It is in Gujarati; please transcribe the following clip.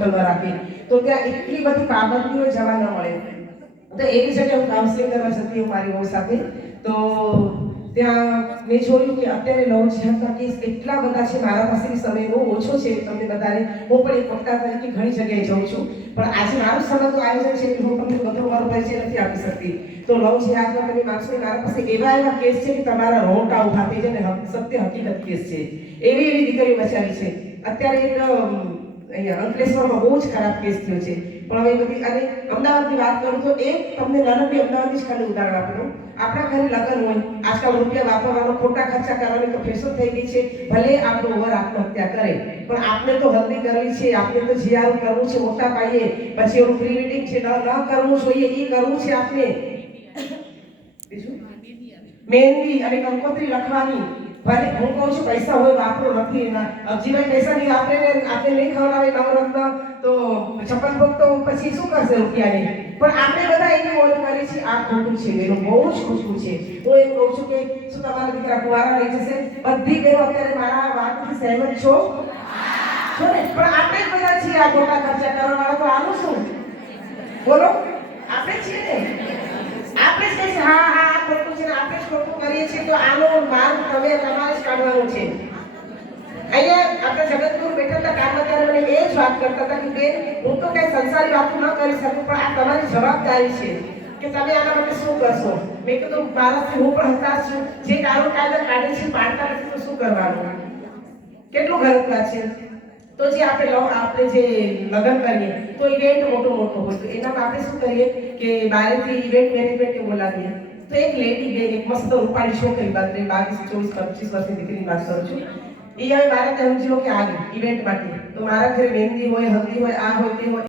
હોસ્પિટલમાં રાખી, તો ત્યાં એટલી બધી પાબંદીઓ જવા ન મળે. તો એવી જગ્યાએ હું કાઉન્સિલિંગ કરવા જતી હું મારી વહુ સાથે, તો ત્યાં મેં જોયું કે અત્યારે લવ જેહાદના કેસ એટલા બધા છે. મારા પાસે સમય બહુ ઓછો છે તમને બધાને, હું પણ એક વક્તા તરીકે ઘણી જગ્યાએ જાઉં છું, પણ આજે મારું સમયનું આયોજન છે કે હું તમને બધો મારો પરિચય નથી આપી શકતી. તો લવ જેહાદમાં તમે માનશો મારા પાસે એવા કેસ છે કે તમારા રોંગટા ઉભા થઈ જાય ને, સત્ય હકીકત કેસ છે. એવી દીકરીઓ બચાવી છે. અત્યારે એક અહીંયા અંકલેશ્વરમાં બહુ જ ખરાબ કેસ થયો છે. પણ હવે બધી અને અમદાવાદની વાત કરું તો એક તમને નાનકડી અમદાવાદની જ ખાલી ઉદાહરણ આપી દઉં. આપણા ઘરે લગ્ન હોય, આજકાલ રૂપિયા વાપરવાનો, ખોટા ખર્ચા કરવાની તો ફેશન થઈ ગઈ છે. ભલે આપણો વર આત્મહત્યા કરે, પણ આપણે તો હલ્દી કરવી છે, આપણે તો જીયારું કરવું છે મોટા પાયે, પછી એવું પ્રી વેડિંગ છે ન કરવું જોઈએ, એ કરવું છે આપણે. બીજું મહેંદી અને કંકોત્રી લખવાની. ભલે હું કહું છું પૈસા હોય વાપરો, નથી એના અબજીભાઈ પૈસા નહીં આપણે નહીં ખવડાવે નવરત્ન તો છપ્પન ભોગ તો પછી શું કરશે રૂપિયાની. પણ આપણે બધા એની મોજ કરી છે, આ ખોટું છે. એનું બહુ જ ખોટું છે. હું એમ કહું છું કે શું તમારા દીકરા કુંવારા રહી જશે? બધી બહેનો અત્યારે મારા વાતથી સહેમત છો ને? પણ આપણે જ બધા છીએ આ ખોટા ખર્ચા કરવાવાળા. તો આનું શું બોલો? આપણે છીએ ને, આપણે જ કહીએ હા હા આ ખોટું છે ને આપણે જ ખોટું કરીએ છીએ. તો આનો માર્ગ તમારે જ કાઢવાનો છે. અહીંયા આપણે જગતગુરુ બેઠા હતા કામમાં, ત્યારે મને એ જ વાત કરતા હતા કે બેન, હું તો કઈ સંસારી વાતો ન કરી શકું, પણ આ તમારી જવાબદારી છે કે તમે આના માટે શું કરશો. મેં કીધું મારાથી હું પણ હતાશ છું. જે કાનૂન કાયદા કાઢે છે પાડતા નથી તો શું કરવાનું? કેટલું ગલત વાત છે. તો જે આપણે જે લગ્ન કરીએ તો ઇવેન્ટ મોટો હોય, તો એનામાં આપણે શું કરીએ કે બહારથી ઇવેન્ટ મેનેજમેન્ટને બોલાવીએ. તો એક લેડી બેન, એક મસ્ત રૂપાળી છોકરી, 22, 24, 25 વર્ષની દીકરીની વાત કરું છું. એ હવે મારે સમજી લો કે આવી ઇવેન્ટ માટે, તો મારા ઘરે મહેંદી હોય, હલ્દી હોય, આ હોય તે હોય.